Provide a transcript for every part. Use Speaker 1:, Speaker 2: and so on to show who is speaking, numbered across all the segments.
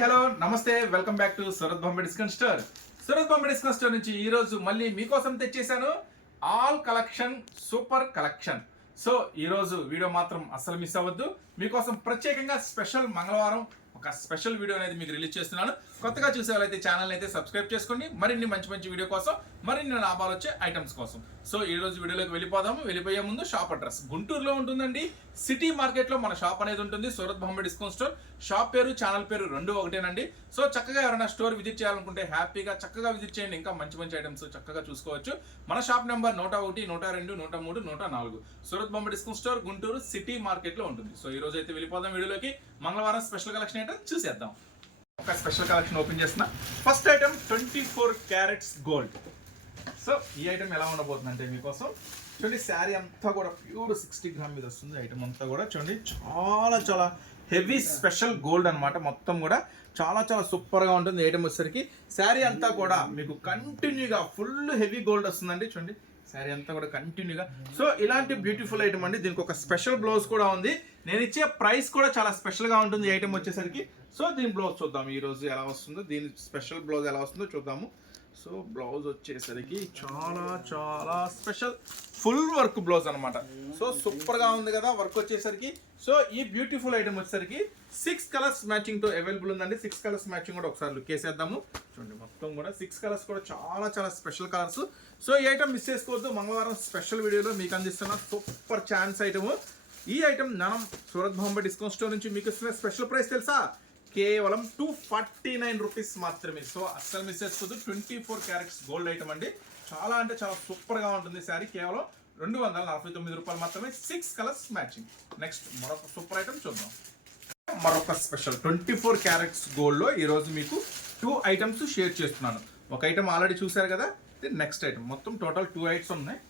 Speaker 1: Hello namaste welcome back to Surat Bombay discount store. Surat Bombay discount store నుంచి ఈ రోజు మళ్ళీ మీకోసం తెచ్చేసాను all collection super collection. So ఈ రోజు వీడియో మాత్రం అస్సలు మిస్ అవ్వద్దు. మీకోసం ప్రత్యేకంగా స్పెషల్ మంగళవారం ఒక స్పెషల్ వీడియో అనేది మీకు రిలీజ్ చేస్తున్నాను. కొత్తగా చూసే వాళ్ళైతే ఛానల్ అయితే సబ్స్క్రైబ్ చేసుకోండి. మరిన్ని మంచి మంచి వీడియో కోసం మరిన్ని లాభాలు వచ్చే ఐటమ్స్ కోసం. సో ఈ రోజు వీడియోలోకి వెళ్ళిపోదాము. వెళ్ళిపోయే ముందు షాప్ అడ్రస్. గుంటూరులో ఉంటుందండి. సిటీ మార్కెట్లో మన షాప్ అనేది ఉంటుంది. Surat Bombay discount store. Shop పేరు ఛానల్ పేరు రెండు ఒకటేనండి. సో చక్కగా ఎవరైనా స్టోర్ విజిట్ చేయాలనుకుంటే హ్యాపీగా చక్కగా విజిట్ చేయండి. ఇంకా మంచి మంచి ఐటమ్స్ చక్కగా చూసుకోవచ్చు. మన షాప్ నెంబర్ నూట ఒకటి నూట రెండు నూట మూడు నూట నాలుగు. Surat Bombay discount store Guntur city మార్కెట్లో ఉంటుంది. సో ఈ రోజు అయితే వెళ్ళిపోదాం వీడియోలోకి. మంగళవారం స్పెషల్ కలెక్షన్ ఏంటో చూసేద్దాం. ఒక స్పెషల్ కలెక్షన్ ఓపెన్ చేస్తున్నా. First item twenty four carats gold so ఈ ఐటమ్ ఎలా ఉండబోతుందంటే మీకోసం చూడండి శారీ అంతా కూడా ప్యూర్ సిక్స్టీ గ్రామ్ మీద వస్తుంది. ఐటమ్ అంతా కూడా చూడండి చాలా చాలా హెవీ స్పెషల్ గోల్డ్ అన్నమాట. మొత్తం కూడా చాలా చాలా సూపర్గా ఉంటుంది. ఐటమ్ వచ్చేసరికి శారీ అంతా కూడా మీకు కంటిన్యూగా ఫుల్ హెవీ గోల్డ్ వస్తుందండి. చూడండి శారీ అంతా కూడా కంటిన్యూగా. సో ఇలాంటి బ్యూటిఫుల్ ఐటమ్ అండి. దీనికి ఒక స్పెషల్ బ్లౌజ్ కూడా ఉంది. నేను ఇచ్చే ప్రైస్ కూడా చాలా స్పెషల్గా ఉంటుంది ఐటమ్ వచ్చేసరికి. సో దీని బ్లౌజ్ చూద్దాం. ఈ రోజు ఎలా వస్తుందో దీని స్పెషల్ బ్లౌజ్ ఎలా వస్తుందో చూద్దాము. సో బ్లౌజ్ వచ్చేసరికి చాలా చాలా స్పెషల్ ఫుల్ వర్క్ బ్లౌజ్ అనమాట సో సూపర్గా ఉంది కదా వర్క్ వచ్చేసరికి. సో ఈ బ్యూటిఫుల్ ఐటమ్ వచ్చేసరికి సిక్స్ కలర్స్ మ్యాచింగ్తో అవైలబుల్ ఉందండి. సిక్స్ కలర్స్ మ్యాచింగ్ కూడా ఒకసారి లుక్ వేసేద్దాము చూడండి మొత్తం కూడా సిక్స్ కలర్స్ కూడా చాలా చాలా స్పెషల్ కలర్స్. సో ఈ ఐటమ్ మిస్ చేసుకోవద్దు. మంగళవారం స్పెషల్ వీడియోలో మీకు అందిస్తున్న సూపర్ ఛాన్స్ ఐటమ్. ఈ ఐటమ్ మనం సూరత్ బాంబే డిస్కౌంట్ స్టోర్ నుంచి మీకు ఇస్తున్న స్పెషల్ ప్రైస్ తెలుసా? కేవలం టూ ఫార్టీ నైన్ రూపీస్ మాత్రమే. సో అస్సలు మిస్ చేసుకోవద్దు. Twenty four carats gold item అండి. చాలా అంటే చాలా సూపర్గా ఉంటుంది శారీ. కేవలం రెండు వందల నలభై తొమ్మిది రూపాయలు మాత్రమే. సిక్స్ కలర్స్ మ్యాచింగ్ నెక్స్ట్ మరొక సూపర్ ఐటమ్ చూద్దాం. మరొక స్పెషల్ ట్వంటీ ఫోర్ క్యారెట్స్ గోల్డ్లో ఈ రోజు మీకు టూ ఐటమ్స్ షేర్ చేస్తున్నాను. ఒక ఐటమ్ ఆల్రెడీ చూశారు కదా? నెక్స్ట్ ఐటమ్ మొత్తం టోటల్ టూ ఐటమ్స్ ఉన్నాయి.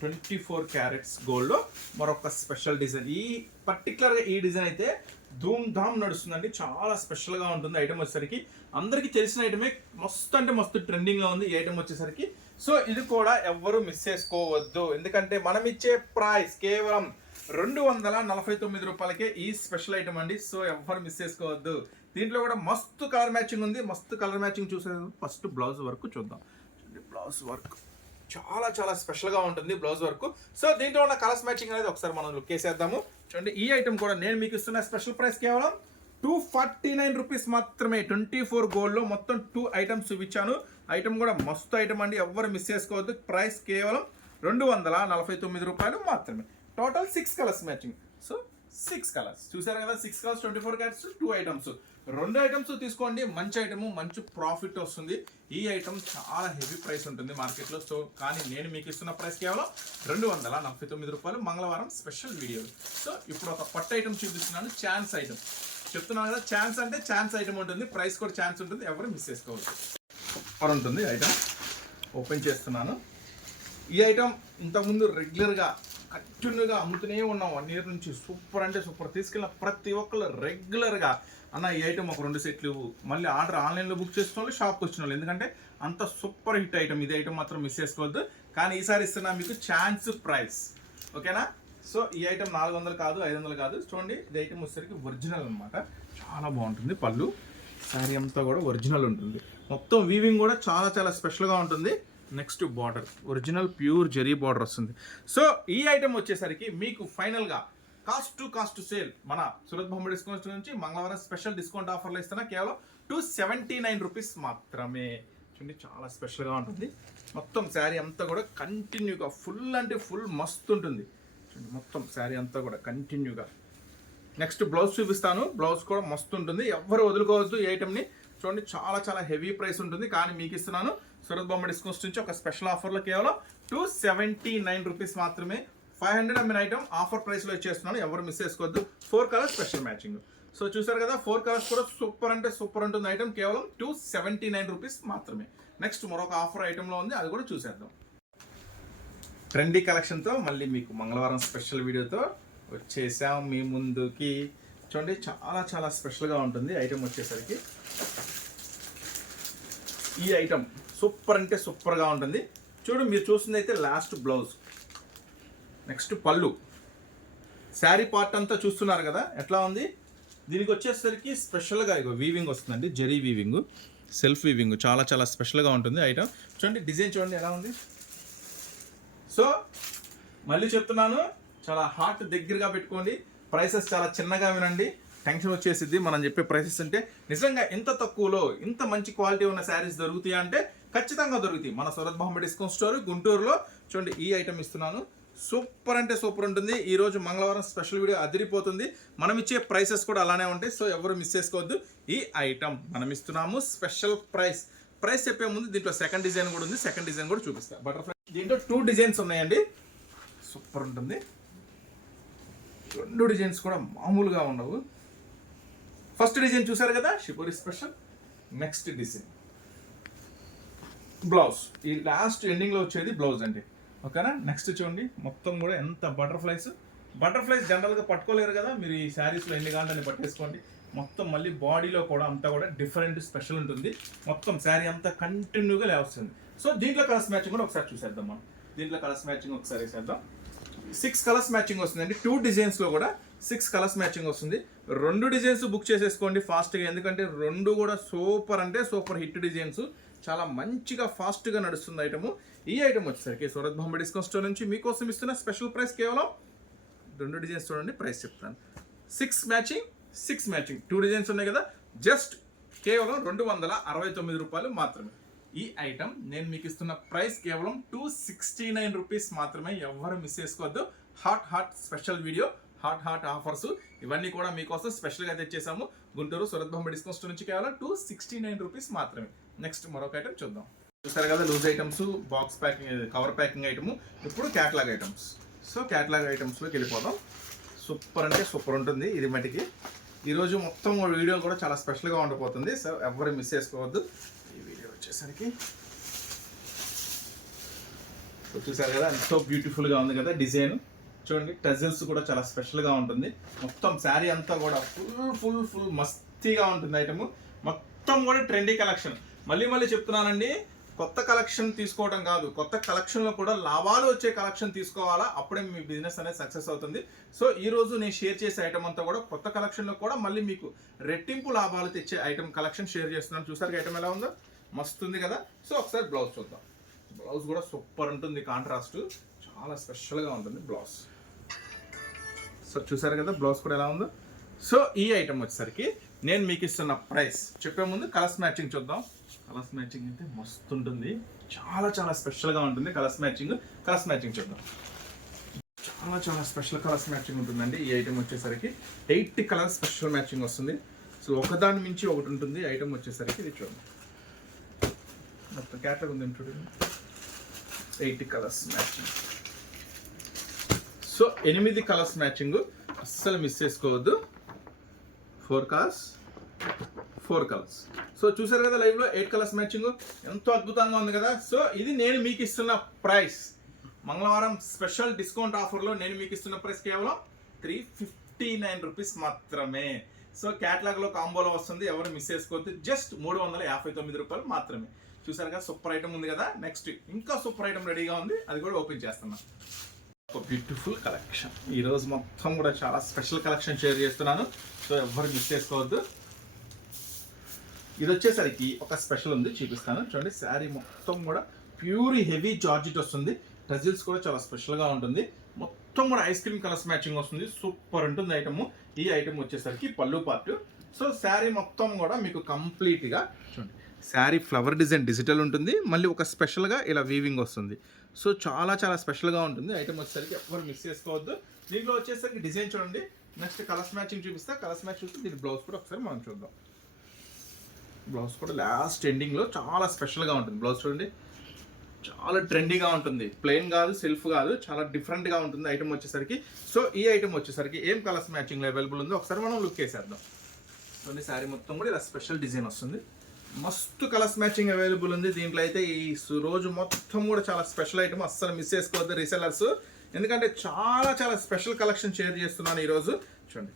Speaker 1: ట్వంటీ ఫోర్ క్యారెట్స్ గోల్డ్లో మరొక స్పెషల్ డిజైన్ ఈ పర్టికులర్గా ఈ డిజైన్ అయితే ధూమ్ ధామ్ నడుస్తుందండి. చాలా స్పెషల్గా ఉంటుంది ఐటమ్ వచ్చేసరికి. అందరికీ తెలిసిన ఐటమే. మస్తు అంటే మస్తు ట్రెండింగ్లో ఉంది ఈ ఐటమ్ వచ్చేసరికి. సో ఇది కూడా ఎవ్వరు మిస్ చేసుకోవద్దు. ఎందుకంటే మనం ఇచ్చే ప్రైస్ కేవలం రెండు వందల నలభై తొమ్మిది రూపాయలకే ఈ స్పెషల్ ఐటమ్ అండి. సో ఎవ్వరు మిస్ చేసుకోవద్దు. దీంట్లో కూడా మస్తు కలర్ మ్యాచింగ్ ఉంది. మస్తు కలర్ మ్యాచింగ్ చూసే ఫస్ట్ బ్లౌజ్ వర్క్ చూద్దాం. Blouse work. చాలా చాలా స్పెషల్గా ఉంటుంది బ్లౌజ్ వర్క్. సో దీంట్లో ఉన్న కలర్స్ మ్యాచింగ్ అనేది ఒకసారి మనం లుక్ వేసేద్దాము చూడండి ఈ ఐటమ్ కూడా నేను మీకు ఇస్తున్న స్పెషల్ ప్రైస్ కేవలం టూ ఫార్టీ నైన్ రూపీస్ మాత్రమే. ట్వంటీ ఫోర్ గోల్డ్లో మొత్తం టూ ఐటమ్స్ చూపించాను. ఐటమ్ కూడా మస్తు ఐటమ్ అండి. ఎవ్వరు మిస్ చేసుకోవద్దు. ప్రైస్ కేవలం రెండు వందల నలభై తొమ్మిది రూపాయలు మాత్రమే. Total six colours matching six colours చూసారు కదా? Six colours twenty four carats two items రెండు ఐటమ్స్ తీసుకోండి. మంచి ఐటమ్ మంచి ప్రాఫిట్ వస్తుంది. ఈ ఐటమ్ చాలా హెవీ ప్రైస్ ఉంటుంది మార్కెట్లో సో కానీ నేను మీకు ఇస్తున్న ప్రైస్ కేవలం రెండు వందల నలభై తొమ్మిది రూపాయలు మంగళవారం స్పెషల్ వీడియో సో ఇప్పుడు ఒక పట్టు ఐటమ్ చూపిస్తున్నాను. ఛాన్స్ ఐటమ్ చెప్తున్నాను కదా ఛాన్స్ అంటే ఛాన్స్ ఐటమ్ ఉంటుంది. ప్రైస్ కూడా ఛాన్స్ ఉంటుంది. ఎవరు మిస్ చేసుకోవచ్చు ఉంటుంది ఐటమ్ ఓపెన్ చేస్తున్నాను. ఈ ఐటమ్ ఇంతకుముందు రెగ్యులర్గా కంటిన్యూగా అమ్ముతూనే ఉన్నాం. వన్ ఇయర్ నుంచి సూపర్ అంటే సూపర్. తీసుకెళ్ళిన ప్రతి ఒక్కరు రెగ్యులర్గా అన్న ఈ ఐటమ్ ఒక రెండు సెట్లు మళ్ళీ ఆర్డర్ ఆన్లైన్లో బుక్ చేసుకున్న వాళ్ళు షాప్కి వచ్చిన వాళ్ళు. ఎందుకంటే అంత సూపర్ హిట్ ఐటమ్ ఇది ఐటమ్ మాత్రం మిస్ చేసుకోవద్దు. కానీ ఈసారి ఇస్తున్నా మీకు ఛాన్స్ ప్రైస్. ఓకేనా? సో ఈ ఐటమ్ నాలుగు వందలు కాదు ఐదు వందలు కాదు. చూడండి ఇది ఐటమ్ వచ్చేసరికి ఒరిజినల్ అన్నమాట. చాలా బాగుంటుంది పళ్ళు. శారీ అంతా కూడా ఒరిజినల్ ఉంటుంది. మొత్తం వీవింగ్ కూడా చాలా చాలా స్పెషల్గా ఉంటుంది. Next border. Original pure zari border వస్తుంది. సో ఈ ఐటమ్ వచ్చేసరికి మీకు ఫైనల్గా కాస్ట్ టు కాస్ట్ సేల్ మన సురత్ బొమ్మ డిస్కౌంట్ నుంచి మంగళవారం స్పెషల్ డిస్కౌంట్ ఆఫర్లో ఇస్తున్నా కేవలం టూ సెవెంటీ నైన్ రూపీస్ మాత్రమే. చూడండి చాలా స్పెషల్గా ఉంటుంది. మొత్తం శారీ అంతా కూడా కంటిన్యూగా ఫుల్ అంటే ఫుల్ మస్తు ఉంటుంది. చూడండి మొత్తం శారీ అంతా కూడా కంటిన్యూగా. నెక్స్ట్ బ్లౌజ్ చూపిస్తాను. బ్లౌజ్ కూడా మస్తు ఉంటుంది. ఎవ్వరు వదులుకోవద్దు ఈ ఐటమ్ని చూడండి చాలా చాలా హెవీ ప్రైస్ ఉంటుంది. కానీ మీకు ఇస్తున్నాను. సూరత్ బొమ్మ డిస్కౌంట్స్ నుంచి ఒక స్పెషల్ ఆఫర్లో కేవలం టూ సెవెంటీ నైన్ రూపీస్ మాత్రమే ఫైవ్ హండ్రెడ్ ఎంఎన్ ఐటమ్ ఆఫర్ ప్రైస్లో ఇచ్చేస్తున్నాను. ఎవరు మిస్ చేసుకోవద్దు. Four colours special matching so చూసారు కదా ఫోర్ కలర్స్ కూడా సూపర్ అంటే సూపర్ ఉంటుంది ఐటమ్ కేవలం టూ సెవెంటీ నైన్ రూపీస్ మాత్రమే. నెక్స్ట్ మరొక ఆఫర్ ఐటెంలో ఉంది. అది కూడా చూసేద్దాం. ట్రెండీ కలెక్షన్తో మళ్ళీ మీకు మంగళవారం స్పెషల్ వీడియోతో వచ్చేసాం మీ ముందుకి. చూడండి చాలా చాలా స్పెషల్గా ఉంటుంది. ఐటెం వచ్చేసరికి ఈ ఐటెం సూపర్ అంటే సూపర్గా ఉంటుంది. చూడు మీరు చూస్తుంది అయితే లాస్ట్ బ్లౌజ్ నెక్స్ట్ పళ్ళు. శారీ పార్ట్ అంతా చూస్తున్నారు కదా? ఎట్లా ఉంది? దీనికి వచ్చేసరికి స్పెషల్గా ఇగో వీవింగ్ వస్తుందండి. జెరీ వీవింగ్ సెల్ఫ్ వీవింగ్ చాలా చాలా స్పెషల్గా ఉంటుంది ఐటమ్ చూడండి డిజైన్ చూడండి ఎలా ఉంది. సో మళ్ళీ చెప్తున్నాను చాలా హార్ట్ దగ్గరగా పెట్టుకోండి. ప్రైసెస్ చాలా చిన్నగా వినండి. టెన్షన్ వచ్చేసిద్ది. మనం చెప్పే ప్రైసెస్ అంటే నిజంగా ఇంత తక్కువలో ఇంత మంచి క్వాలిటీ ఉన్న శారీస్ దొరుకుతాయి అంటే ఖచ్చితంగా దొరుకుతాయి. మన సూరత్ బొమ్మ డిస్కౌంట్ స్టోర్ గుంటూరులో. చూడండి ఈ ఐటమ్ ఇస్తున్నాను. సూపర్ అంటే సూపర్ ఉంటుంది. ఈరోజు మంగళవారం స్పెషల్ వీడియో అదిరిపోతుంది. మనం ఇచ్చే ప్రైసెస్ కూడా అలానే ఉంటాయి. సో ఎవరు మిస్ చేసుకోవద్దు. ఈ ఐటమ్ మనం ఇస్తున్నాము స్పెషల్ ప్రైస్. ప్రైస్ చెప్పే ముందు దీంట్లో సెకండ్ డిజైన్ కూడా ఉంది. సెకండ్ డిజైన్ కూడా చూపిస్తా. బటర్ఫ్లై దీంట్లో టూ డిజైన్స్ ఉన్నాయండి. సూపర్ ఉంటుంది. రెండు డిజైన్స్ కూడా మామూలుగా ఉండవు. ఫస్ట్ డిజైన్ చూసారు కదా? షిపోరి స్పెషల్ నెక్స్ట్ డిజైన్ బ్లౌజ్. ఈ లాస్ట్ ఎండింగ్లో వచ్చేది బ్లౌజ్ అండి. ఓకేనా? నెక్స్ట్ చూడండి. మొత్తం కూడా ఎంత బటర్ఫ్లైస్ బటర్ఫ్లైస్ జనరల్గా పట్టుకోలేరు కదా? మీరు ఈ శారీస్లో ఎన్ని కావాలని పట్టేసుకోండి. మొత్తం మళ్ళీ బాడీలో కూడా అంతా కూడా డిఫరెంట్ స్పెషల్ ఉంటుంది. మొత్తం శారీ అంతా కంటిన్యూగా లేవస్తుంది సో దీంట్లో కలర్స్ మ్యాచింగ్ కూడా ఒకసారి చూసేద్దాం మనం. దీంట్లో కలర్స్ మ్యాచింగ్ ఒకసారి వేసేద్దాం. సిక్స్ కలర్స్ మ్యాచింగ్ వస్తుందండి. టూ డిజైన్స్లో కూడా సిక్స్ కలర్స్ మ్యాచింగ్ వస్తుంది. రెండు డిజైన్స్ బుక్ చేసేసుకోండి ఫాస్ట్గా ఎందుకంటే రెండు కూడా సూపర్ అంటే సూపర్ హిట్ డిజైన్స్ చాలా మంచిగా ఫాస్ట్గా నడుస్తుంది ఐటమ్. ఈ ఐటమ్ వచ్చేసరికి సూరత్ బొమ్మ డిస్కౌంట్ స్టోర్ నుంచి మీకోసం ఇస్తున్న స్పెషల్ ప్రైస్ కేవలం రెండు డిజైన్స్ చూడండి ప్రైస్ చెప్తాను. Six matching six matching two designs ఉన్నాయి కదా జస్ట్ కేవలం రెండు వందల అరవై తొమ్మిది రూపాయలు మాత్రమే. ఈ ఐటమ్ నేను మీకు ఇస్తున్న ప్రైస్ కేవలం టూ సిక్స్టీ నైన్ రూపీస్ మాత్రమే. ఎవరు మిస్ చేసుకోవద్దు. Hot hot special video hot hot offers ఇవన్నీ కూడా మీకోసం స్పెషల్గా తెచ్చేసాము. గుంటూరు సురత్ బొమ్మ డిస్కౌంట్ నుంచి కేవలం టూ సిక్స్టీ నైన్ రూపీస్ మాత్రమే. నెక్స్ట్ మరొక ఐటమ్ చూద్దాం. చూసారు కదా loose items box packing cover packing item ఇప్పుడు క్యాట్లాగ్ ఐటమ్స్ సో క్యాట్లాగ్ ఐటమ్స్లోకి వెళ్ళిపోదాం. సూపర్ అంటే సూపర్ ఉంటుంది ఇది మటుకి. ఈరోజు మొత్తం వీడియో కూడా చాలా స్పెషల్గా ఉండబోతుంది సో ఎవరు మిస్ చేసుకోవద్దు. ఈ వీడియో వచ్చేసరికి. సో చూసారు కదా ఎంతో బ్యూటిఫుల్గా ఉంది కదా డిజైన్. చూడండి టజిల్స్ కూడా చాలా స్పెషల్గా ఉంటుంది. మొత్తం శారీ అంతా కూడా ఫుల్ ఫుల్ ఫుల్ మస్తీగా ఉంటుంది ఐటమ్ మొత్తం కూడా ట్రెండీ కలెక్షన్ మళ్ళీ మళ్ళీ చెప్తున్నానండి కొత్త కలెక్షన్ తీసుకోవడం కాదు. కొత్త కలెక్షన్లో కూడా లాభాలు వచ్చే కలెక్షన్ తీసుకోవాలా? అప్పుడే మీ బిజినెస్ అనేది సక్సెస్ అవుతుంది. సో ఈ రోజు నేను షేర్ చేసే ఐటమ్ అంతా కూడా కొత్త కలెక్షన్లో కూడా మళ్ళీ మీకు రెట్టింపు లాభాలు తెచ్చే ఐటమ్ కలెక్షన్ షేర్ చేస్తున్నాను. చూసారు ఐటమ్ ఎలా ఉందో? మస్తు ఉంది కదా? సో ఒకసారి బ్లౌజ్ చూద్దాం. బ్లౌజ్ కూడా సూపర్ ఉంటుంది కాంట్రాస్ట్ చాలా స్పెషల్గా ఉంటుంది బ్లౌజ్ సో చూసారు కదా బ్లౌజ్ కూడా ఎలా ఉందో? సో ఈ ఐటమ్ వచ్చేసరికి నేను మీకు ఇస్తున్న ప్రైస్ చెప్పే ముందు కలర్స్ మ్యాచింగ్ చూద్దాం. కలర్స్ మ్యాచింగ్ అయితే మస్తు ఉంటుంది చాలా చాలా స్పెషల్గా ఉంటుంది కలర్స్ మ్యాచింగ్. కలర్స్ మ్యాచింగ్ చూద్దాం. చాలా చాలా స్పెషల్ కలర్స్ మ్యాచింగ్ ఉంటుందండి. ఈ ఐటెం వచ్చేసరికి ఎయిట్ కలర్స్ స్పెషల్ మ్యాచింగ్ వస్తుంది. సో ఒకదాని మించి ఒకటి ఉంటుంది. ఐటెం వచ్చేసరికి ఇది చూడండి. మొత్తం క్యాటలాగ్ ఉంది చూడండి. Eight colours matching. సో ఎనిమిది కలర్స్ మ్యాచింగ్. అస్సలు మిస్ చేసుకోవద్దు. Four colours. Four colours. So చూసారు కదా లైవ్లో ఎయిట్ కలర్స్ మ్యాచింగ్ ఎంతో అద్భుతంగా ఉంది కదా? సో ఇది నేను మీకు ఇస్తున్న ప్రైస్. మంగళవారం స్పెషల్ డిస్కౌంట్ ఆఫర్లో నేను మీకు ఇస్తున్న ప్రైస్ కేవలం త్రీ ఫిఫ్టీ నైన్ రూపీస్ మాత్రమే. సో క్యాటలాగ్లో కాంబోలో వస్తుంది. ఎవరు మిస్ చేసుకోవద్దు. జస్ట్ మూడు వందల యాభై తొమ్మిది రూపాయలు మాత్రమే. చూసారు కదా? సూపర్ ఐటమ్ ఉంది కదా? నెక్స్ట్ ఇంకా సూపర్ ఐటమ్ రెడీగా ఉంది. అది కూడా ఓపెన్ చేస్తున్నాను ఒక బ్యూటిఫుల్ కలెక్షన్ ఈరోజు మొత్తం కూడా చాలా స్పెషల్ కలెక్షన్ షేర్ చేస్తున్నాను. సో ఎవ్వరు మిస్ చేసుకోవద్దు. ఇది వచ్చేసరికి ఒక స్పెషల్ ఉంది చూపిస్తాను. చూడండి శారీ మొత్తం కూడా ప్యూర్ హెవీ జార్జిట్ వస్తుంది. టజిల్స్ కూడా చాలా స్పెషల్గా ఉంటుంది. మొత్తం కూడా ఐస్ క్రీమ్ కలర్స్ మ్యాచింగ్ వస్తుంది. సూపర్ ఉంటుంది ఐటమ్. ఈ ఐటమ్ వచ్చేసరికి పళ్ళు పార్ట్. సో శారీ మొత్తం కూడా మీకు కంప్లీట్గా చూడండి. శారీ ఫ్లవర్ డిజైన్ డిజిటల్ ఉంటుంది. మళ్ళీ ఒక స్పెషల్గా ఇలా వీవింగ్ వస్తుంది. సో చాలా చాలా స్పెషల్గా ఉంటుంది. ఐటమ్ వచ్చేసరికి ఎవరు మిస్ చేసుకోవద్దు. దీంట్లో వచ్చేసరికి డిజైన్ చూడండి. నెక్స్ట్ కలర్స్ మ్యాచింగ్ చూపిస్తా. కలర్స్ మ్యాచ్ చూస్తే దీని బ్లౌజ్ కూడా ఒకసారి మనం చూద్దాం. బ్లౌజ్ కూడా లాస్ట్ ఎండింగ్లో చాలా స్పెషల్గా ఉంటుంది. బ్లౌజ్ చూడండి. చాలా ట్రెండీగా ఉంటుంది. ప్లెయిన్ కాదు సెల్ఫ్ కాదు చాలా డిఫరెంట్గా ఉంటుంది ఐటమ్ వచ్చేసరికి. సో ఈ ఐటమ్ వచ్చేసరికి ఏం కలర్స్ మ్యాచింగ్లో అవైలబుల్ ఉందో ఒకసారి మనం లుక్ వేసేద్దాం చూడండి శారీ మొత్తం కూడా ఇలా స్పెషల్ డిజైన్ వస్తుంది. మస్తు కలర్స్ మ్యాచింగ్ అవైలబుల్ ఉంది. దీంట్లో అయితే ఈ సు- రోజు మొత్తం కూడా చాలా స్పెషల్ ఐటమ్ అస్సలు మిస్ చేసుకోవద్దు రీసెలర్స్ ఎందుకంటే చాలా చాలా స్పెషల్ కలెక్షన్ షేర్ చేస్తున్నాను ఈరోజు. చూడండి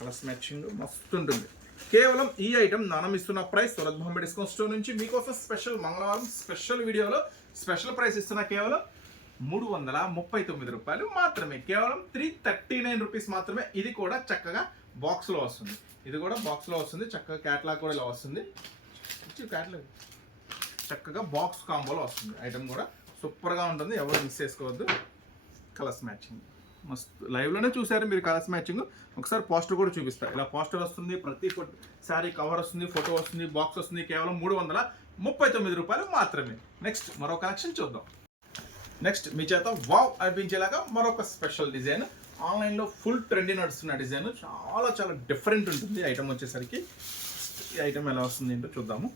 Speaker 1: కలర్స్ మ్యాచింగ్ మస్తు ఉంటుంది. కేవలం ఈ ఐటమ్ మనం ఇస్తున్న price Surat Bombay discount store నుంచి మీకోసం స్పెషల్ మంగళవారం స్పెషల్ వీడియోలో స్పెషల్ ప్రైస్ ఇస్తున్న కేవలం మూడు వందల ముప్పై తొమ్మిది రూపాయలు మాత్రమే. కేవలం త్రీ థర్టీ నైన్ రూపీస్ మాత్రమే. ఇది కూడా చక్కగా బాక్స్లో వస్తుంది. ఇది కూడా బాక్స్లో వస్తుంది. చక్కగా క్యాట్లాగ్ కూడా ఇలా వస్తుంది. క్యాట్లాగ్ చక్కగా బాక్స్ కాంబోలో వస్తుంది. ఐటమ్ కూడా సూపర్గా ఉంటుంది. ఎవరు మిస్ చేసుకోవద్దు. కలర్స్ మ్యాచింగ్ మస్తు లైవ్లోనే చూసారు మీరు కలర్స్ మ్యాచింగ్ ఒకసారి పోస్టర్ కూడా చూపిస్తారు ఇలా పోస్టర్ వస్తుంది ప్రతి శారీ కవర్ వస్తుంది ఫోటో వస్తుంది బాక్స్ వస్తుంది కేవలం మూడు వందల ముప్పై తొమ్మిది రూపాయలు మాత్రమే. నెక్స్ట్ మరో కలెక్షన్ చూద్దాం. నెక్స్ట్ మీ చేత వావ్ అనిపించేలాగా మరొక స్పెషల్ డిజైన్ ఆన్లైన్లో ఫుల్ ట్రెండీ నడుస్తున్న డిజైన్ చాలా చాలా డిఫరెంట్ ఉంటుంది ఐటమ్ వచ్చేసరికి. ఈ ఐటమ్ ఎలా వస్తుంది ఏంటో చూద్దాము.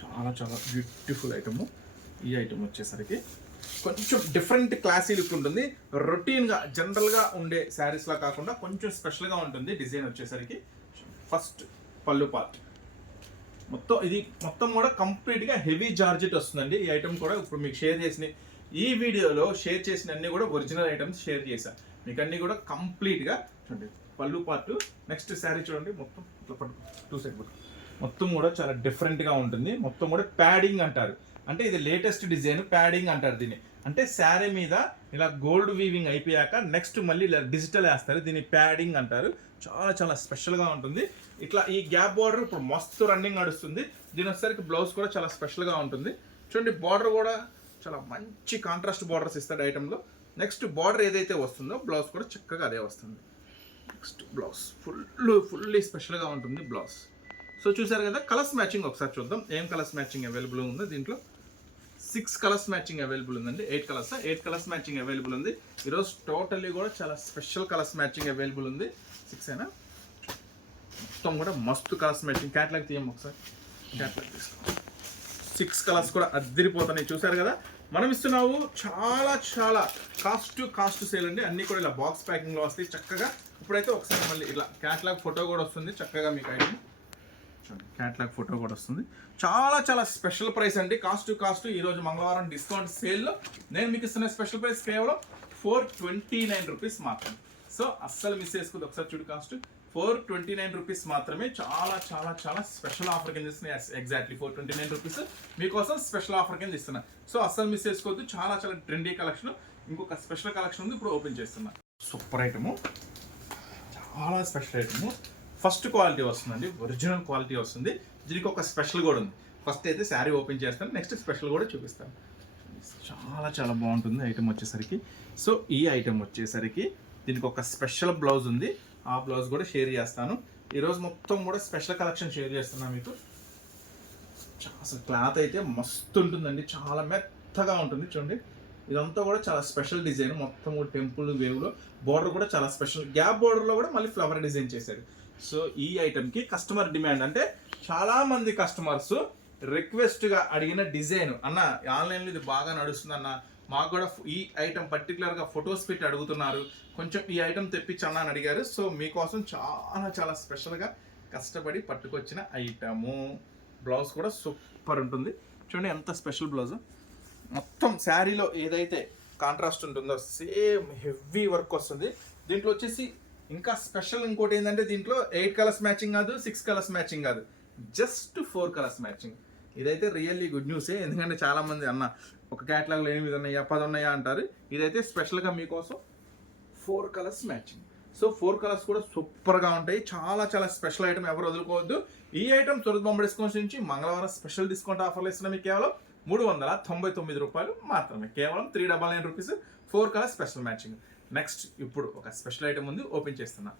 Speaker 1: చాలా చాలా బ్యూటిఫుల్ ఐటము ఈ ఐటమ్ వచ్చేసరికి కొంచెం డిఫరెంట్ క్లాసీ లుక్ ఉంటుంది. రొటీన్గా జనరల్గా ఉండే శారీస్లా కాకుండా కొంచెం స్పెషల్గా ఉంటుంది డిజైన్ వచ్చేసరికి. ఫస్ట్ పళ్ళు పార్ట్ మొత్తం ఇది మొత్తం కూడా కంప్లీట్గా హెవీ జార్జెట్ వస్తుందండి. ఈ ఐటమ్ కూడా ఇప్పుడు మీకు షేర్ చేసిన ఈ వీడియోలో షేర్ చేసిన అన్ని కూడా ఒరిజినల్ ఐటమ్స్ షేర్ చేశాను మీకు అన్ని కూడా కంప్లీట్గా చూడండి. పళ్ళు పార్ట్ నెక్స్ట్ శారీ చూడండి. మొత్తం టూ సైడ్ మొత్తం కూడా చాలా డిఫరెంట్గా ఉంటుంది. మొత్తం కూడా ప్యాడింగ్ అంటారు. అంటే ఇది లేటెస్ట్ డిజైన్ ప్యాడింగ్ అంటారు దీన్ని. అంటే శారీ మీద ఇలా గోల్డ్ వీవింగ్ అయిపోయాక నెక్స్ట్ మళ్ళీ ఇలా డిజిటల్ వేస్తారు. దీన్ని ప్యాడింగ్ అంటారు. చాలా చాలా స్పెషల్గా ఉంటుంది. ఇట్లా ఈ గ్యాప్ బార్డర్ ఇప్పుడు మస్తు రన్నింగ్ నడుస్తుంది. దీని వచ్చేసరికి బ్లౌజ్ కూడా చాలా స్పెషల్గా ఉంటుంది. చూడండి బార్డర్ కూడా చాలా మంచి కాంట్రాస్ట్ బార్డర్స్ ఇస్తాడు ఐటెంలో నెక్స్ట్ బార్డర్ ఏదైతే వస్తుందో బ్లౌజ్ కూడా చక్కగా అదే వస్తుంది. నెక్స్ట్ బ్లౌజ్ ఫుల్ ఫుల్లీ స్పెషల్గా ఉంటుంది బ్లౌజ్ సో చూసారు కదా కలర్స్ మ్యాచింగ్ ఒకసారి చూద్దాం. ఏం కలర్స్ మ్యాచింగ్ అవైలబుల్ ఉందో దీంట్లో. సిక్స్ కలర్స్ మ్యాచింగ్ అవైలబుల్ ఉందండి. Eight colours eight colours matching available ఉంది. ఈరోజు టోటల్లీ కూడా చాలా స్పెషల్ కలర్స్ మ్యాచింగ్ అవైలబుల్ ఉంది. సిక్స్ అయినా? మొత్తం కూడా మస్తు కలర్స్ మ్యాచింగ్. క్యాట్లాగ్ తీయం ఒకసారి. క్యాట్లాగ్ తీసుకో. సిక్స్ కలర్స్ కూడా అద్దరిపోతున్నాయి. చూసారు కదా? మనం ఇస్తున్నాము చాలా చాలా కాస్ట్ కాస్ట్ సేల్ అండి. అన్ని కూడా ఇలా బాక్స్ ప్యాకింగ్లో వస్తాయి. చక్కగా ఇప్పుడైతే ఒకసారి మళ్ళీ ఇలా క్యాట్లాగ్ ఫోటో కూడా వస్తుంది. చక్కగా మీకు ఐటమ్ చూడండి క్యాట్లాగ్ ఫోటో కూడా వస్తుంది. చాలా చాలా స్పెషల్ ప్రైస్ అండి. కాస్ట్ టు కాస్ట్ ఈరోజు మంగళవారం డిస్కౌంట్ సేల్లో నేను మీకు ఇస్తున్న స్పెషల్ ప్రైస్ కేవలం ఫోర్ ట్వంటీ నైన్ రూపీస్ మాత్రమే. సో అస్సలు మిస్ చేసుకోదు ఒకసారి చూడు cost four twenty nine rupees మాత్రమే చాలా చాలా చాలా స్పెషల్ ఆఫర్ కింద ఇస్తున్నాయి exactly four twenty nine rupees మీకోసం స్పెషల్ ఆఫర్ కింద ఇస్తున్నా. సో అస్సలు మిస్ చేసుకోవద్దు. చాలా చాలా ట్రెండీ కలెక్షన్ ఇంకొక స్పెషల్ కలెక్షన్ ఉంది. ఇప్పుడు ఓపెన్ చేస్తున్నా. సూపర్ ఐటము చాలా స్పెషల్ ఐటమ్ ఫస్ట్ క్వాలిటీ వస్తుందండి ఒరిజినల్ క్వాలిటీ వస్తుంది. దీనికి ఒక స్పెషల్ కూడా ఉంది. ఫస్ట్ అయితే శారీ ఓపెన్ చేస్తాను నెక్స్ట్ స్పెషల్ కూడా చూపిస్తాను. చాలా చాలా బాగుంటుంది ఐటెం వచ్చేసరికి. సో ఈ ఐటెం వచ్చేసరికి దీనికి ఒక స్పెషల్ బ్లౌజ్ ఉంది. ఆ బ్లౌజ్ కూడా షేర్ చేస్తాను. ఈరోజు మొత్తం కూడా స్పెషల్ కలెక్షన్ షేర్ చేస్తున్నాను మీకు. అసలు క్లాత్ అయితే మస్తు ఉంటుందండి. చాలా మెత్తగా ఉంటుంది చూడండి. ఇదంతా కూడా చాలా స్పెషల్ డిజైన్. మొత్తం టెంపుల్ వేవ్లో బార్డర్ కూడా చాలా స్పెషల్. గ్యాప్ బార్డర్లో కూడా మళ్ళీ ఫ్లవర్ డిజైన్ చేశారు. సో ఈ ఐటెంకి కస్టమర్ డిమాండ్. అంటే చాలామంది కస్టమర్స్ రిక్వెస్ట్గా అడిగిన డిజైన్ అన్న ఆన్లైన్లో ఇది బాగా నడుస్తుంది అన్న మాకు కూడా ఈ ఐటమ్ పర్టికులర్గా ఫొటోస్ పెట్టి అడుగుతున్నారు కొంచెం ఈ ఐటెం తెప్పించన్నా అని అడిగారు. సో మీకోసం చాలా చాలా స్పెషల్గా కష్టపడి పట్టుకొచ్చిన ఐటము. బ్లౌజ్ కూడా సూపర్ ఉంటుంది. చూడండి ఎంత స్పెషల్ బ్లౌజ్. మొత్తం శారీలో ఏదైతే కాంట్రాస్ట్ ఉంటుందో సేమ్ హెవీ వర్క్ వస్తుంది. దీంట్లో వచ్చేసి ఇంకా స్పెషల్ ఇంకోటి ఏంటంటే దీంట్లో ఎయిట్ కలర్స్ మ్యాచింగ్ కాదు సిక్స్ కలర్స్ మ్యాచింగ్ కాదు. జస్ట్ ఫోర్ కలర్స్ మ్యాచింగ్ ఇదైతే రియల్లీ గుడ్ న్యూసే ఎందుకంటే చాలామంది అన్న ఒక క్యాటలాగ్లో ఎనిమిది ఉన్నాయా పది ఉన్నాయా అంటారు. ఇదైతే స్పెషల్గా మీకోసం four colours matching so four colours కూడా సూపర్గా ఉంటాయి. చాలా చాలా స్పెషల్ ఐటమ్ ఎవరు వదులుకోవద్దు. ఈ ఐటమ్ తొలగి బొమ్మ డిస్కౌంట్ నుంచి మంగళవారం స్పెషల్ డిస్కౌంట్ ఆఫర్లు ఇస్తున్నాం మీకు కేవలం మూడు వందల తొంభై తొమ్మిది రూపాయలు మాత్రమే. కేవలం three double nine rupees four colour special matching next ఇప్పుడు ఒక స్పెషల్ ఐటమ్ ఉంది ఓపెన్ చేస్తున్నా.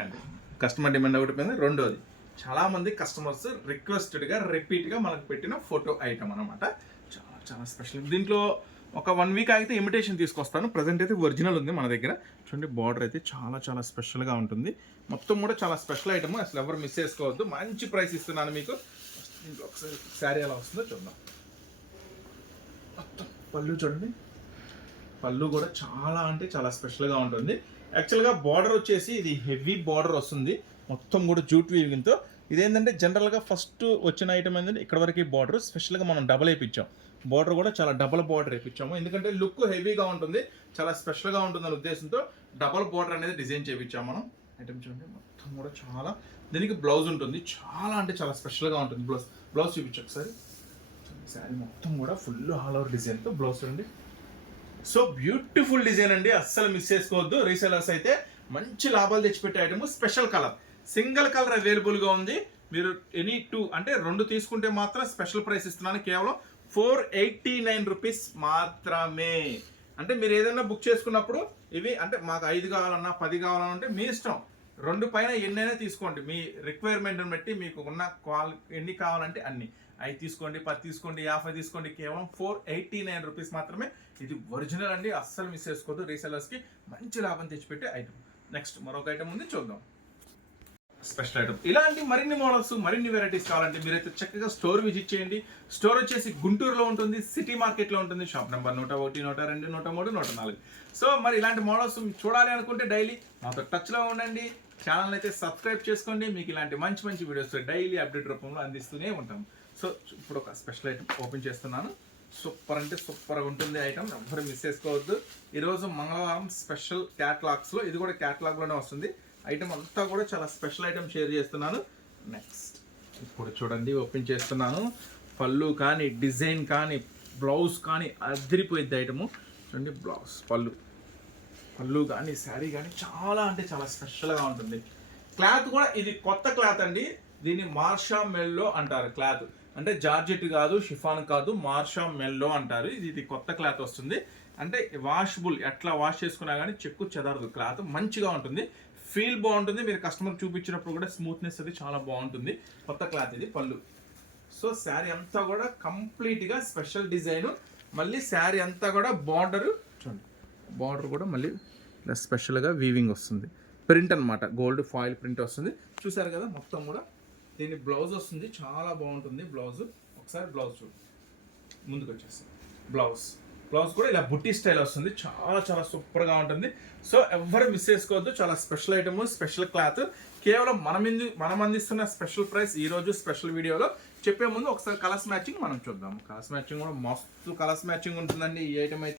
Speaker 1: అండ్ కస్టమర్ డిమాండ్ ఒకటి పోయింది రెండోది. చాలా మంది కస్టమర్స్ రిక్వెస్టెడ్గా రిపీట్గా మనకు పెట్టిన ఫోటో ఐటమ్ అనమాట చాలా చాలా స్పెషల్ దీంట్లో ఒక వన్ వీక్ అయితే ఇమిటేషన్ తీసుకొస్తాను. ప్రజెంట్ అయితే ఒరిజినల్ ఉంది మన దగ్గర. చూడండి బార్డర్ అయితే చాలా చాలా స్పెషల్గా ఉంటుంది. మొత్తం కూడా చాలా స్పెషల్ ఐటమ్ అసలు ఎవరు మిస్ చేసుకోవద్దు. మంచి ప్రైస్ ఇస్తున్నాను మీకు. దీంట్లో ఒకసారి శారీ ఎలా వస్తుందో చూద్దాం. పళ్ళు చూడండి. పళ్ళు కూడా చాలా అంటే చాలా స్పెషల్గా ఉంటుంది. యాక్చువల్గా బార్డర్ వచ్చేసి ఇది హెవీ బార్డర్ వస్తుంది. మొత్తం కూడా జూట్ వీవింగ్తో ఇదేంటంటే జనరల్గా ఫస్ట్ వచ్చిన ఐటమ్ ఏంటంటే ఇక్కడ వరకు బార్డర్ స్పెషల్గా మనం డబల్ వేయించాం బార్డర్ కూడా చాలా డబల్ బార్డర్ వేయించాము ఎందుకంటే లుక్ హెవీగా ఉంటుంది. చాలా స్పెషల్గా ఉంటుందనే ఉద్దేశంతో డబల్ బార్డర్ అనేది డిజైన్ చేయించాం మనం. ఐటమ్ చూడండి. మొత్తం కూడా చాలా. దీనికి బ్లౌజ్ ఉంటుంది. చాలా అంటే చాలా స్పెషల్గా ఉంటుంది బ్లౌజ్ బ్లౌజ్ చూపించు ఒకసారి. శారీ మొత్తం కూడా ఫుల్ ఆల్ ఓవర్ డిజైన్తో బ్లౌజ్ చూడండి. సో బ్యూటిఫుల్ డిజైన్ అండి అస్సలు మిస్ చేసుకోవద్దు. రీసెలర్స్ అయితే మంచి లాభాలు తెచ్చిపెట్టే item special colour single colour అవైలబుల్గా ఉంది. మీరు ఎనీ టూ అంటే రెండు తీసుకుంటే మాత్రం స్పెషల్ ప్రైస్ ఇస్తున్నాను. కేవలం ఫోర్ ఎయిటీ నైన్ రూపీస్ మాత్రమే. అంటే మీరు ఏదైనా బుక్ చేసుకున్నప్పుడు ఇవి అంటే మాకు ఐదు కావాలన్నా పది కావాలన్నా అంటే మీ ఇష్టం. రెండు పైన ఎన్నైనా తీసుకోండి. మీ రిక్వైర్మెంట్ని బట్టి మీకు ఉన్న క్వాల్ ఎన్ని కావాలంటే అన్ని. అవి తీసుకోండి పది తీసుకోండి యాభై తీసుకోండి కేవలం ఫోర్ ఎయిటీ నైన్ రూపీస్ మాత్రమే. ఇది ఒరిజినల్ అండి అస్సలు మిస్ చేసుకోవద్దు. రీసెలర్స్కి మంచి లాభం తెచ్చిపెట్టే ఐటమ్ నెక్స్ట్ మరొక ఐటమ్ ఉంది చూద్దాం. స్పెషల్ ఐటమ్ ఇలాంటి మరిన్ని మోడల్స్ మరిన్ని వెరైటీస్ కావాలంటే మీరైతే చక్కగా స్టోర్ విజిట్ చేయండి. స్టోర్ వచ్చేసి గుంటూరులో ఉంటుంది సిటీ మార్కెట్లో ఉంటుంది. షాప్ నెంబర్ నూట ఒకటి నూట రెండు నూట మూడు నూట నాలుగు. సో మరి ఇలాంటి మోడల్స్ చూడాలి అనుకుంటే డైలీ మాతో టచ్లో ఉండండి. ఛానల్ అయితే సబ్స్క్రైబ్ చేసుకోండి. మీకు ఇలాంటి మంచి మంచి వీడియోస్ డైలీ అప్డేట్ రూపంలో అందిస్తూనే ఉంటాం. సో ఇప్పుడు ఒక స్పెషల్ ఐటమ్ ఓపెన్ చేస్తున్నాను. సూపర్ అంటే సూపర్గా ఉంటుంది ఐటమ్ ఎవ్వరు మిస్ చేసుకోవద్దు. ఈరోజు మంగళవారం స్పెషల్ క్యాట్లాగ్స్లో ఇది కూడా క్యాట్లాగ్లోనే వస్తుంది. ఐటమ్ అంతా కూడా చాలా స్పెషల్ ఐటమ్ షేర్ చేస్తున్నాను. నెక్స్ట్ ఇప్పుడు చూడండి ఓపెన్ చేస్తున్నాను. పళ్ళు కానీ డిజైన్ కానీ బ్లౌజ్ కానీ అదిరిపోయింది ఐటము చూడండి బ్లౌజ్ పళ్ళు. పళ్ళు కానీ శారీ కానీ చాలా అంటే చాలా స్పెషల్గా ఉంటుంది. క్లాత్ కూడా ఇది కొత్త క్లాత్ అండి. దీన్ని మార్షా మెల్లో అంటారు క్లాత్ అంటే జార్జెట్ కాదు షిఫాన్ కాదు మార్షా మెల్లో అంటారు. ఇది ఇది కొత్త క్లాత్ వస్తుంది. అంటే వాషబుల్ ఎట్లా వాష్ చేసుకున్నా కానీ చెక్కు చెదరదు. క్లాత్ మంచిగా ఉంటుంది. ఫీల్ బాగుంటుంది. మీరు కస్టమర్ చూపించినప్పుడు కూడా స్మూత్నెస్ అది చాలా బాగుంటుంది. కొత్త క్లాత్ ఇది పళ్ళు. సో శారీ అంతా కూడా కంప్లీట్గా స్పెషల్ డిజైన్ మళ్ళీ శారీ అంతా కూడా బార్డరు బార్డర్ కూడా మళ్ళీ ఇలా స్పెషల్గా వీవింగ్ వస్తుంది. ప్రింట్ అనమాట గోల్డ్ ఫాయిల్ ప్రింట్ వస్తుంది. చూసారు కదా మొత్తం కూడా దీని బ్లౌజ్ వస్తుంది. చాలా బాగుంటుంది బ్లౌజ్. ఒకసారి బ్లౌజ్ చూడు. ముందుకు వచ్చేస్తుంది బ్లౌజ్. బ్లౌజ్ కూడా ఇలా బుట్టి స్టైల్ వస్తుంది. చాలా చాలా సూపర్గా ఉంటుంది. సో ఎవరు మిస్ చేసుకోవద్దు. చాలా స్పెషల్ ఐటమ్ స్పెషల్ క్లాత్. కేవలం మనం మనం అందిస్తున్న స్పెషల్ ప్రైస్ ఈ రోజు స్పెషల్ వీడియోలో చెప్పే ముందు ఒకసారి కలర్స్ మ్యాచింగ్ మనం చూద్దాం. కలర్స్ మ్యాచింగ్ కూడా మస్తు కలర్స్ మ్యాచింగ్ ఉంటుందండి ఈ ఐటమ్ అయితే.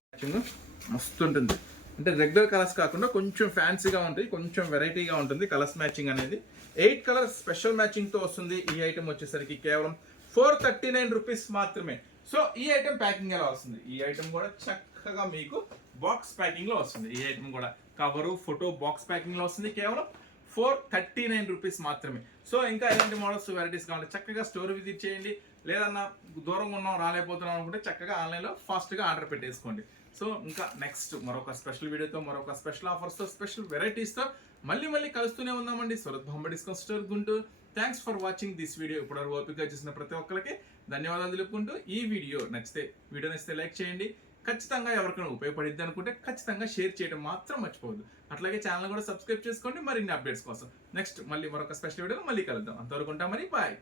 Speaker 1: మస్తు ఉంటుంది. అంటే రెగ్యులర్ కలర్స్ కాకుండా కొంచెం ఫ్యాన్సీగా ఉంటుంది కొంచెం వెరైటీగా ఉంటుంది కలర్స్ మ్యాచింగ్ అనేది. ఎయిట్ కలర్స్ స్పెషల్ మ్యాచింగ్తో వస్తుంది ఈ ఐటెం వచ్చేసరికి కేవలం ఫోర్ థర్టీ నైన్ రూపీస్ మాత్రమే. సో ఈ ఐటెం ప్యాకింగ్ ఎలా వస్తుంది? ఈ ఐటెం కూడా చక్కగా మీకు బాక్స్ ప్యాకింగ్లో వస్తుంది. ఈ ఐటెం కూడా కవరు ఫోటో బాక్స్ ప్యాకింగ్లో వస్తుంది కేవలం ఫోర్ థర్టీ నైన్ రూపీస్ మాత్రమే. సో ఇంకా ఎలాంటి మోడల్స్ వెరైటీస్ కావాలి చక్కగా స్టోర్ విజిట్ చేయండి. లేదన్నా దూరంగా ఉన్నాం రాలేకపోతున్నాం అనుకుంటే చక్కగా ఆన్లైన్లో ఫాస్ట్గా ఆర్డర్ పెట్టేసుకోండి. సో ఇంకా నెక్స్ట్ మరొక స్పెషల్ వీడియోతో మరొక స్పెషల్ ఆఫర్స్తో స్పెషల్ వెరైటీస్తో మళ్ళీ మళ్ళీ కలుస్తూనే ఉందామండి. Surat Bomma discount store Guntur thanks for watching this video ఇప్పుడు ఓపిక చేసిన ప్రతి ఒక్కరికి ధన్యవాదాలు తెలుపుకుంటూ ఈ వీడియో నచ్చితే వీడియో నచ్చితే లైక్ చేయండి. ఖచ్చితంగా ఎవరికైనా ఉపయోగపడిద్ది అనుకుంటే ఖచ్చితంగా షేర్ చేయడం మాత్రం మర్చిపోవద్దు. అట్లాగే ఛానల్ కూడా సబ్స్క్రైబ్ చేసుకోండి. మరిన్ని అప్డేట్స్ కోసం. నెక్స్ట్ మళ్ళీ మరొక స్పెషల్ వీడియో మళ్ళీ కలుద్దాం. అంతవరకు ఉంటాం మరి. బాయ్